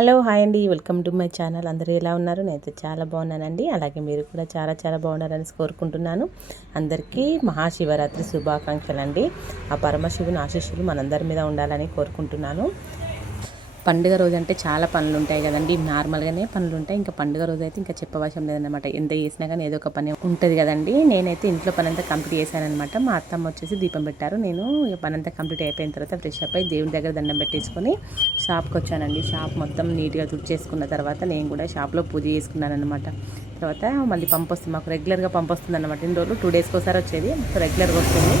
Hello hi అండి, welcome to my channel. అందరూ ఎలా ఉన్నారు? నేనైతే చాలా బాగున్నానండి. అలాగే మీరు కూడా చాలా బాగున్నారని కోరుకుంటున్నాను. అందరికీ మహాశివరాత్రి శుభాకాంక్షలు అండి. ఆ పరమశివుని ఆశీస్సులు మనందరి మీద ఉండాలని కోరుకుంటున్నాను. పండుగ రోజు అంటే చాలా పనులు ఉంటాయి కదండి, నార్మల్గానే పనులు ఉంటాయి. ఇంకా పండుగ రోజు అయితే ఇంకా చెప్పవశం లేదన్నమాట. ఎంత చేసినా కానీ ఏదో ఒక పని ఉంటుంది కదండి. నేనైతే ఇంట్లో పని అంతా కంప్లీట్ చేశానమాట. మా అత్తమ్మ వచ్చేసి దీపం పెట్టారు. నేను పని అంతా కంప్లీట్ అయిపోయిన తర్వాత ఫ్రెష్ అప్ అయి దేవుని దగ్గర దండం పెట్టేసుకొని షాప్కి వచ్చానండి. షాప్ మొత్తం నీట్గా తుడిచేసుకున్న తర్వాత నేను కూడా షాప్లో పూజ చేసుకున్నాను అనమాట. తర్వాత మళ్ళీ పంపు వస్తుంది, మాకు రెగ్యులర్గా పంపు వస్తుంది అనమాట. ఇన్ని రోజులు 2 డేస్కి ఒకసారి వచ్చేది, రెగ్యులర్గా వస్తుంది.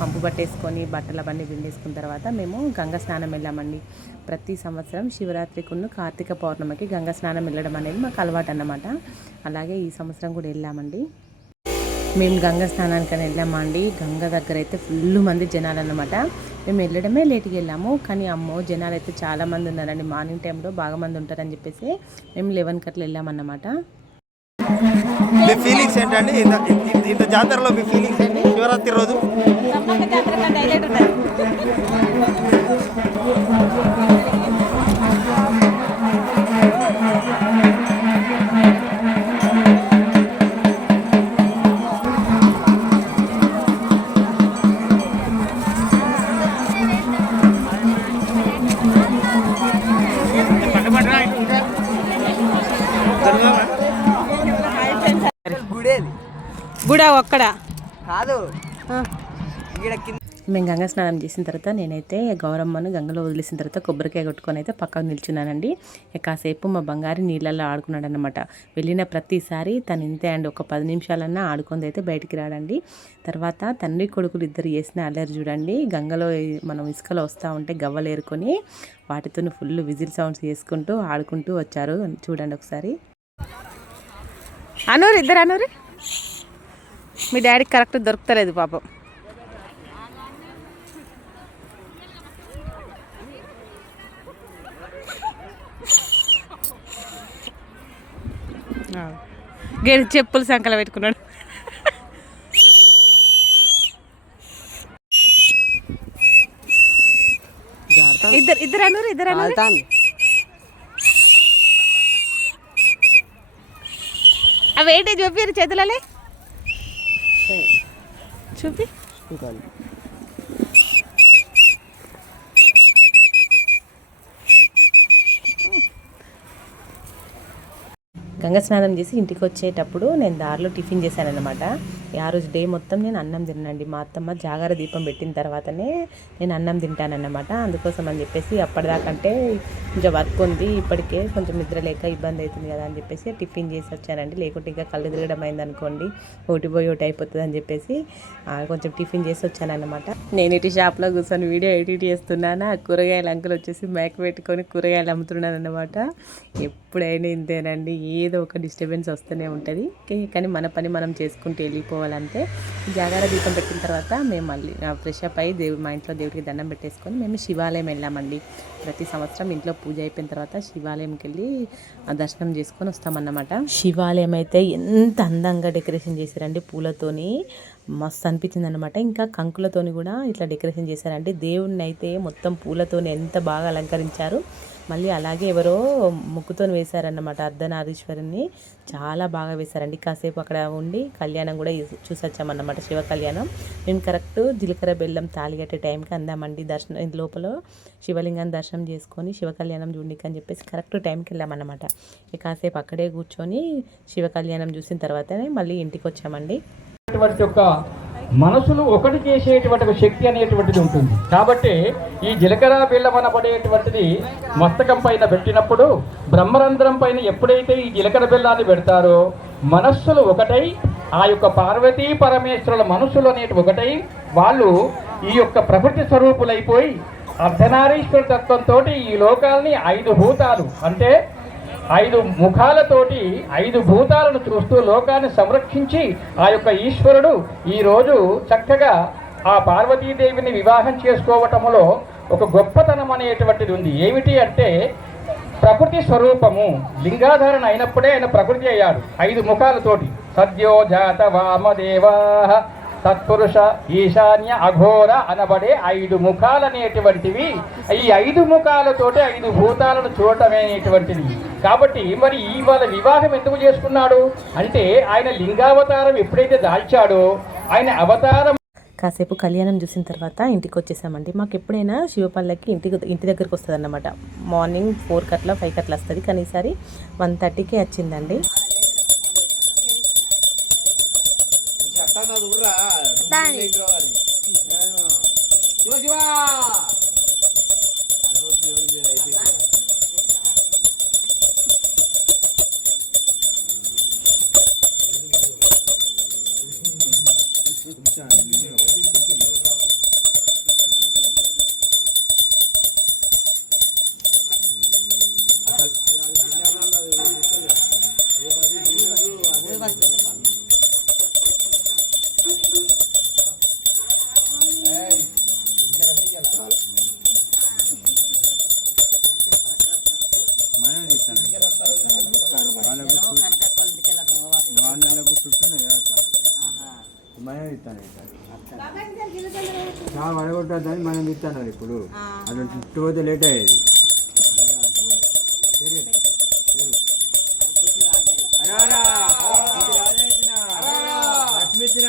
పంపు పట్టేసుకొని బట్టలు అవన్నీ పిండేసుకున్న తర్వాత మేము గంగా స్నానం వెళ్ళామండి. ప్రతి సంవత్సరం శివరాత్రికున్న కార్తీక పౌర్ణమికి గంగా స్నానం వెళ్ళడం అనేది మాకు అలవాటు అన్నమాట. అలాగే ఈ సంవత్సరం కూడా వెళ్ళామండి. మేము గంగా స్నానానికని వెళ్ళామండి. గంగ దగ్గర అయితే ఫుల్ మంది జనాలు అన్నమాట. మేము వెళ్ళడమే లేట్గా వెళ్ళాము, కానీ అమ్మో జనాలు అయితే చాలామంది ఉన్నారండి. మార్నింగ్ టైంలో బాగా మంది ఉంటారని చెప్పేసి మేము 11 గంటలకు వెళ్ళామన్నమాట. మీ ఫీలింగ్స్ ఏంటండి? ఇంత జాతరలో మీ ఫీలింగ్స్ ఏంటి? శివరాత్రి రోజు గుడా ఒక్కడ కాదు. మేము గంగా స్నానం చేసిన తర్వాత నేనైతే గౌరమ్మను గంగలో వదిలేసిన తర్వాత కొబ్బరికాయ కొట్టుకొని అయితే పక్కకు నిల్చున్నానండి. కాసేపు మా బంగారు నీళ్ళల్లో ఆడుకున్నాడు అనమాట. వెళ్ళిన ప్రతిసారి తను ఇంతే అండి, ఒక 10 నిమిషాలన్నా ఆడుకుంది అయితే బయటికి రాడండి. తర్వాత తండ్రి కొడుకులు ఇద్దరు చేసిన అల్లరి చూడండి. గంగలో మనం ఇసుకలో వస్తూ ఉంటే గవ్వలు ఏరుకొని వాటితో ఫుల్ విజిల్ సౌండ్స్ చేసుకుంటూ ఆడుకుంటూ వచ్చారు. చూడండి ఒకసారి. ఇద్దరు అనూరి మీ డాడీకి కరెక్ట్ దొరుకుతలేదు పాపం. గేడి చెప్పులు సంకల పెట్టుకున్నాడు. ఇద్దరు అనూరు అవేంటి చూపారు చేతులలే చూపి. గంగా స్నానం చేసి ఇంటికి వచ్చేటప్పుడు నేను దారిలో టిఫిన్ చేశానన్నమాట. ఆ రోజు డే మొత్తం నేను అన్నం తిన్నానండి. మా అత్తమ్మ జాగార దీపం పెట్టిన తర్వాతనే నేను అన్నం తింటానన్నమాట. అందుకోసం అని చెప్పేసి అప్పటిదాకంటే కొంచెం వర్క్ ఉంది, ఇప్పటికే కొంచెం నిద్ర లేక ఇబ్బంది అవుతుంది కదా అని చెప్పేసి టిఫిన్ చేసి వచ్చానండి. లేకుంటే ఇంకా కళ్ళు తిరగడం అయిందనుకోండి, ఒకటి అయిపోతుంది అని చెప్పేసి కొంచెం టిఫిన్ చేసి వచ్చానన్నమాట. నేను ఇటు షాప్లో కూర్చొని వీడియో ఎడిట్ చేస్తున్నాను. ఆ కూరగాయల అంకుల్ వచ్చేసి మైక్ పెట్టుకొని కూరగాయలు అమ్ముతున్నాను అన్నమాట. ఎప్పుడైనా ఇంతేనండి, ఏదో ఒక డిస్టర్బెన్స్ వస్తూనే ఉంటుంది. కానీ మన పని మనం చేసుకుంటూ వెళ్ళిపోవాలంటే. జాగార దీపం పెట్టిన తర్వాత మేము మళ్ళీ ఫ్రెష్ అప్ అయ్యి మా ఇంట్లో దేవుడికి దండం పెట్టేసుకొని మేము శివాలయం వెళ్ళామండి. ప్రతి సంవత్సరం ఇంట్లో పూజ అయిపోయిన తర్వాత శివాలయంకి వెళ్ళి దర్శనం చేసుకొని వస్తామన్నమాట. శివాలయం అయితే ఎంత అందంగా డెకరేషన్ చేశారండి, పూలతోని మస్తు అనిపించింది అనమాట. ఇంకా కంకులతోని కూడా ఇట్లా డెకరేషన్ చేశారండి. దేవుణ్ణి అయితే మొత్తం పూలతోని ఎంత బాగా అలంకరించారు. మళ్ళీ అలాగే ఎవరో ముక్కుతో వేశారన్నమాట అర్ధనారీశ్వరుని, చాలా బాగా వేశారండి. కాసేపు అక్కడ ఉండి కళ్యాణం కూడా చూసి వచ్చామన్నమాట, శివ కళ్యాణం. మేము కరెక్ట్ జీలకర్ర బెల్లం తాళి కట్టే టైంకి అందామండి. దర్శనం లోపల శివలింగాన్ని దర్శనం చేసుకొని శివ కళ్యాణం చూడడానికి అని చెప్పేసి కరెక్ట్ టైంకి వెళ్ళామన్నమాట. కాసేపు అక్కడే కూర్చొని శివ కళ్యాణం చూసిన తర్వాతనే మళ్ళీ ఇంటికి వచ్చామండి. మనసును ఒకటి చేసేటువంటి శక్తి అనేటువంటిది ఉంటుంది. కాబట్టి ఈ జీలకర్ర బెల్లం అనబడేటువంటిది మస్తకం పైన పెట్టినప్పుడు బ్రహ్మరంధ్రం పైన ఎప్పుడైతే ఈ జీలకర్ర బెల్లాన్ని పెడతారో మనస్సులు ఒకటై, ఆ యొక్క పార్వతీ పరమేశ్వరుల మనస్సులు అనేటివి ఒకటై వాళ్ళు ఈ యొక్క ప్రకృతి స్వరూపులైపోయి అర్ధనారీశ్వర తత్వంతో ఈ లోకాలని 5 భూతాలు అంటే 5 ముఖాలతోటి 5 భూతాలను చూస్తూ లోకాన్ని సంరక్షించి ఆ యొక్క ఈశ్వరుడు ఈరోజు చక్కగా ఆ పార్వతీదేవిని వివాహం చేసుకోవటంలో ఒక గొప్పతనం అనేటువంటిది ఉంది. ఏమిటి అంటే ప్రకృతి స్వరూపము. లింగాధారణ అయినప్పుడే ఆయన ప్రకృతి అయ్యాడు 5 ముఖాలతోటి. సద్యో జాత వామదేవా తత్పురుష, ఈశాన్య, అఘోర అనబడే 5 ముఖాలు అనేటువంటివి. ఈ 5 ముఖాలతోటి 5 భూతాలను చూడటమే అనేటువంటిది. కాబట్టి మరి ఇవాళ వివాహం ఎందుకు చేసుకున్నాడు అంటే ఆయన లింగావతారం ఎప్పుడైతే దాల్చాడో ఆయన అవతారం. కాసేపు కళ్యాణం చూసిన తర్వాత ఇంటికి వచ్చేసామండి. మాకు ఎప్పుడైనా శివపల్లకి ఇంటి దగ్గరకు వస్తుంది అన్నమాట. మార్నింగ్ 4 కట్ల 5 కట్ల వస్తుంది, కానీ ఈసారి 1:30కే వచ్చిందండి. చాలా పడగొట్టద్దని మనం ఇస్తాను. ఇప్పుడు అది చుట్టుపోతే లేట్ అయ్యేది. లక్ష్మి ఇచ్చిన,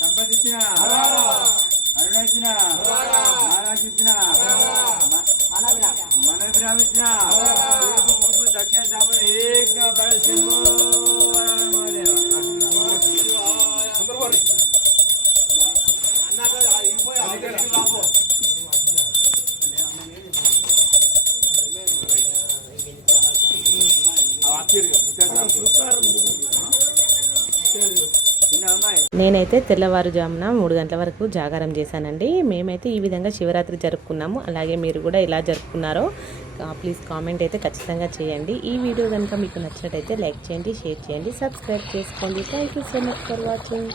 సంపత్ ఇచ్చిన, అరుణ ఇచ్చిన, నానాక్షి ఇచ్చిన, మనోభిరామ్ ఇచ్చిన, దక్షిణ నేనైతే తెల్లవారుజామున 3 గంటల వరకు జాగారం చేశానండి. మేమైతే ఈ విధంగా శివరాత్రి జరుపుకున్నాము. అలాగే మీరు కూడా ఎలా జరుపుకున్నారో ప్లీజ్ కామెంట్ అయితే ఖచ్చితంగా చేయండి. ఈ వీడియో కనుక మీకు నచ్చినట్టయితే లైక్ చేయండి, షేర్ చేయండి, సబ్స్క్రైబ్ చేసుకోండి. Thank you so much for watching.